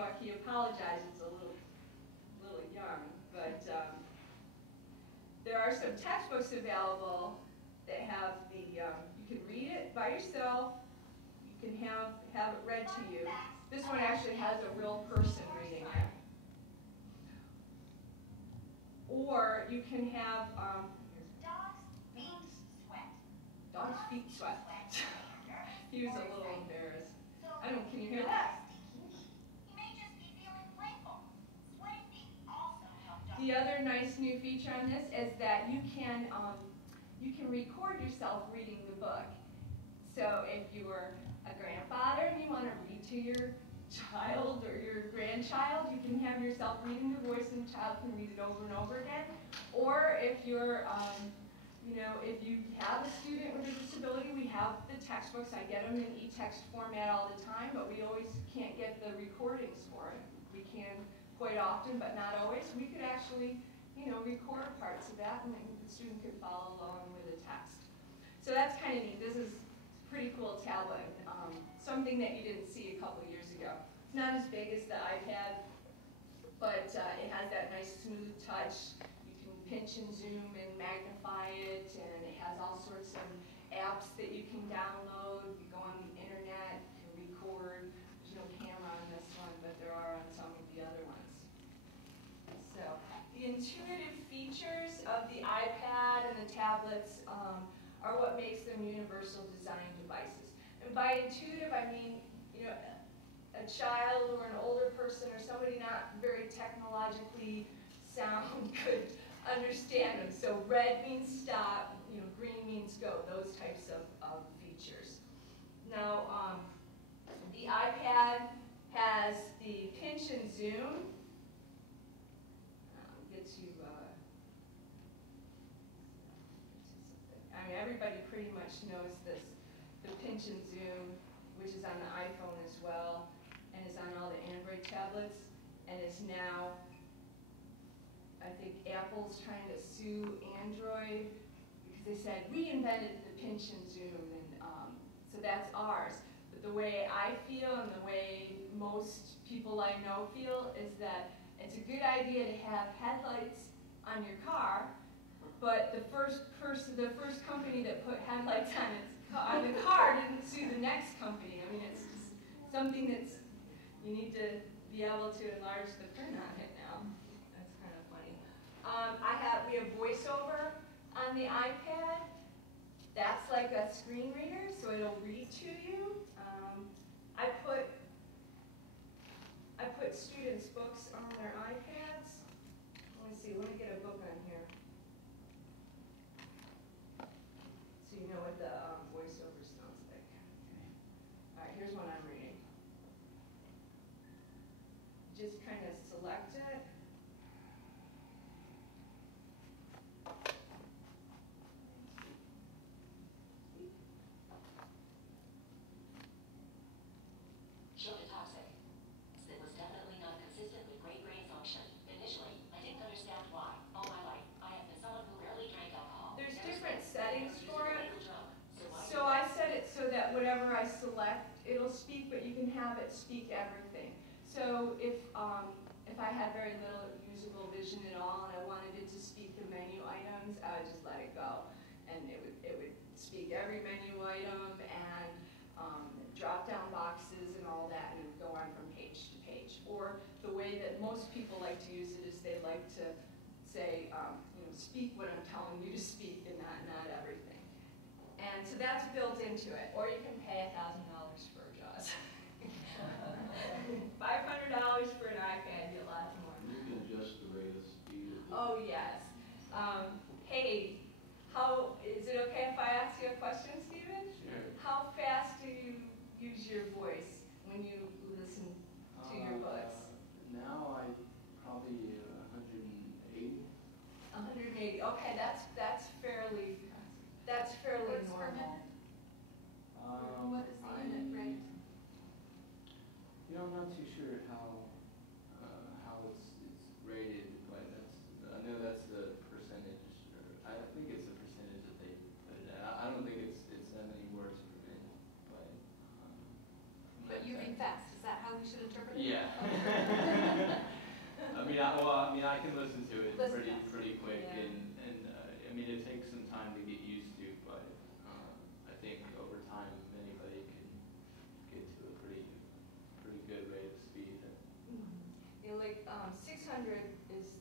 book. He apologized, it's a little young, but there are some textbooks available that have the, you can read it by yourself, you can have it read to you. This one actually has a real person reading it. Or you can have, Dog's feet sweat. Dog's feet sweat. He was a little embarrassed. I don't know, can you hear that? He may just be feeling playful. Sweaty feet also help dogs. The other nice new feature on this is that you can record yourself reading the book. So if you were a grandfather and you want to read to your child or your grandchild, you can have yourself reading the voice and the child can read it over and over again. Or if you're, you know, if you have a student with a disability, we have the textbooks. I get them in e-text format all the time, but we always can't get the recordings for it. We can quite often, but not always. We could actually, you know, record parts of that and then the student could follow along with the text. So that's kind of neat. This is a pretty cool tablet, something that you didn't see a couple years ago. It's not as big as the iPad, but it has that nice smooth touch. You can pinch and zoom and magnify it, and it has all sorts of apps that you can download. You go on the internet, you can record. There's no camera on this one, but there are on some of the other ones. So the intuitive features of the iPad and the tablets are what makes them universal design devices. And by intuitive, I mean, you know, a child or an older person or somebody not very technologically sound could understand them. So red means stop, you know, green means go, those types of features. Now, the iPad has the pinch and zoom. I mean, everybody pretty much knows this, the pinch and zoom, which is on the iPhone as well, and is on all the Android tablets, and is now, I think Apple's trying to sue Android because they said, we invented the pinch and zoom, and so that's ours. But the way I feel and the way most people I know feel is that it's a good idea to have headlights on your car, but the first company that put headlights on the car didn't sue the next company. I mean, it's just something that's, you need to be able to enlarge the print on it now. That's kind of funny. We have VoiceOver on the iPad. That's like a screen reader, so it'll read to you. I put students' books on their iPads. Let me see, let me get a book on here. So you know what the VoiceOver sounds like. All right, here's one I'm reading. Just kind of select it. Children toxic. It was definitely not consistent with great brain function. Initially, I didn't understand why. All my life, I have been someone who rarely drank alcohol. There's different settings for it. So I set it so that whatever I select, it'll speak, but you can have it speak everything. So if I had very little usable vision at all and I wanted it to speak the menu items, I would just let it go. And it would speak every menu item and drop-down boxes and all that, and it would go on from page to page. Or the way that most people like to use it is they like to say, you know, speak what I'm telling you to speak and not everything. And so that's built into it. Or you can pay $1,000 for JAWS. $500 for an iPad, you get lots more. You can adjust the rate of speed. Oh, yes. Hey, is it okay if I ask you a question, Stephen? Sure. How fast do you use your voice when you listen to your books? Now I probably 180. 180. Okay, that's fairly Words per normal. minute? What is the unit rate? You know, I'm not too sure how it's rated, but I know that's the percentage. I think it's the percentage that they put it at. I don't think it's that many words per minute, but. But you read fast. Is that how we should interpret it? Yeah. I can listen to it pretty quick, Yeah. and it takes some time to get used to, but I think over time anybody can get to a pretty good rate of speed. You know, like 600 is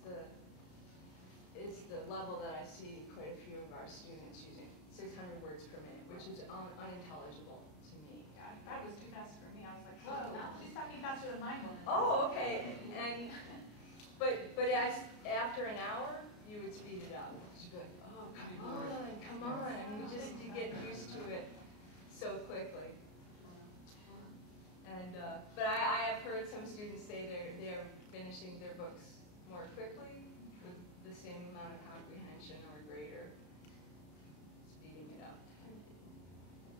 the level that I see quite a few of our students using. 600 words per minute, which is unintelligible to me. Yeah, that was too fast for me. I was like, whoa, she's talking faster than mine. Oh, okay. But as after an hour, you would speed it up. You'd be like, oh, come on. You just get used to it so quickly. And but I have heard some students say they're finishing their books more quickly with the same amount of comprehension or greater, speeding it up.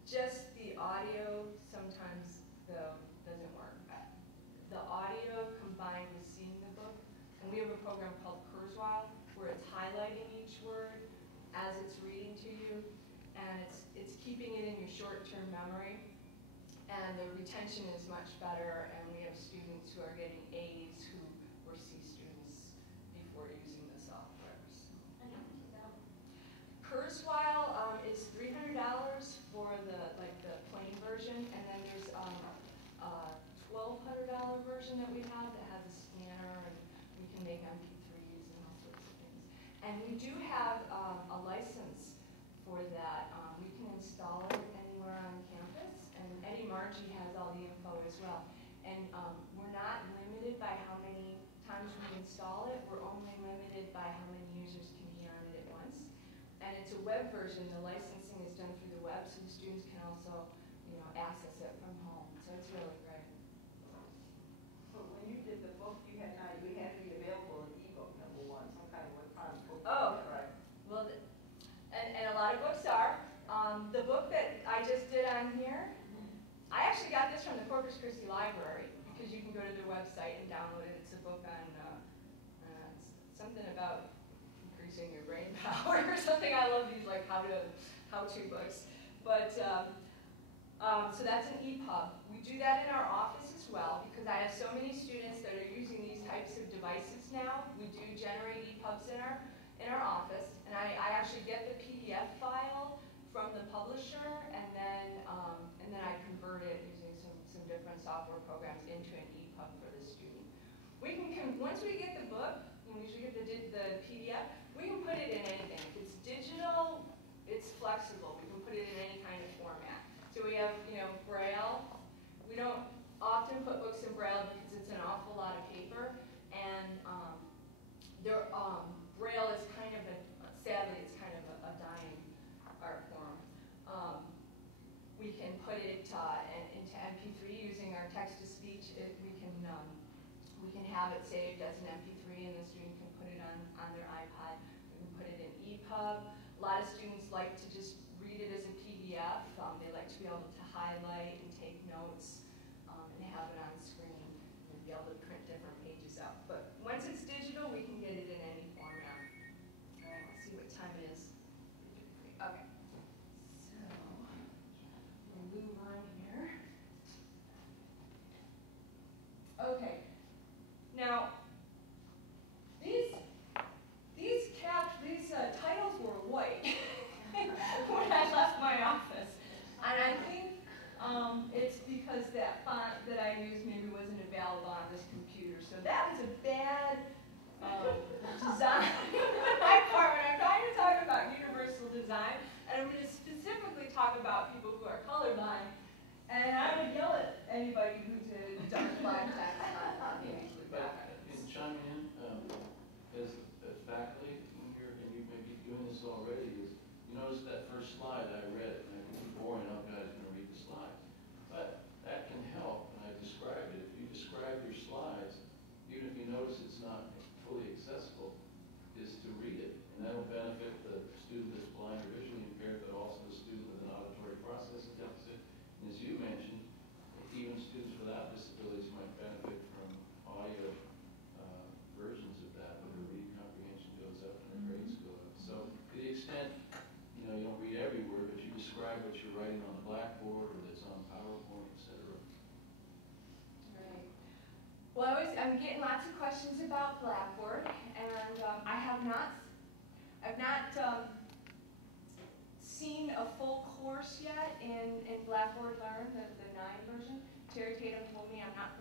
Just the audio sometimes though doesn't work. The audio combined with seeing the book, and we have a program called Kurzweil where it's highlighting each word as it's reading to you, and it's keeping it in your short-term memory, and the retention is much better, and we have students who are getting A's who were C students before using the software. And how much is that? Kurzweil is $300 for the plain version, and then there's a $1,200 version that we have that has a scanner, and we can make MP3s and all sorts of things. And we do have a license for that. We can install it anywhere on campus, and Eddie Margie has all the info as well. And we're not limited by how many times we install it. We're only limited by how many users can be on it at once. And it's a web version. The licensing is done through the web, so the students can also, access it from home. So it's really great. But when you did the book, you had to be available in ebook, number one, some kind of electronic book. Oh. Right. Well, and a lot of books are. The book that I just did on here, I actually got this from the Corpus Christi Library because you can go to their website and download it. It's a book on something about increasing your brain power or something. I love these how-to books. But so that's an EPUB. We do that in our office as well because I have so many students that are using these types of devices now. We do generate EPUBs in our office, and I actually get the PDF file from the publisher, and then I convert it using some different software programs into an EPUB for the student. We can once we get the book, once we get the PDF, we can put it in anything. If it's digital, it's flexible. We can put it in any kind of format. So we have, Braille. We don't often put books in Braille because it's an awful lot of paper, and Braille is sadly, it's kind of a dying art form. We can put it into MP3 using our text-to-speech. We can have it saved as an MP3, and the student can put it on their iPod. We can put it in EPUB. A lot of students like to just read it as a PDF. They like to be able to highlight and take notes and have it on screen and be able to print different pages out. But once it's digital, we can get it in any format. All right, let's see what time it is. Okay. So, we'll move on here. Okay. Now, these titles were white when I left my office, and I think it's because that font that I used maybe wasn't available on this computer. So that was a bad design on my part. When I'm trying to talk about universal design, and I'm going to specifically talk about people who are colorblind, and I would yell at anybody who's a dark black text. But in chiming in, as faculty, and you may be doing this already, is you notice that first slide I read, and it's boring, how guys are going to read the slides. But that can help, and I described it. If you describe your slides, even if you notice it's not fully accessible, is to read it. And that'll benefit the student that's blind or visually impaired, but also the student with an auditory processing deficit. And as you mentioned, even students without disabilities might Blackboard, and I've not seen a full course yet in Blackboard Learn, the 9 version. Terry Tatum told me I'm not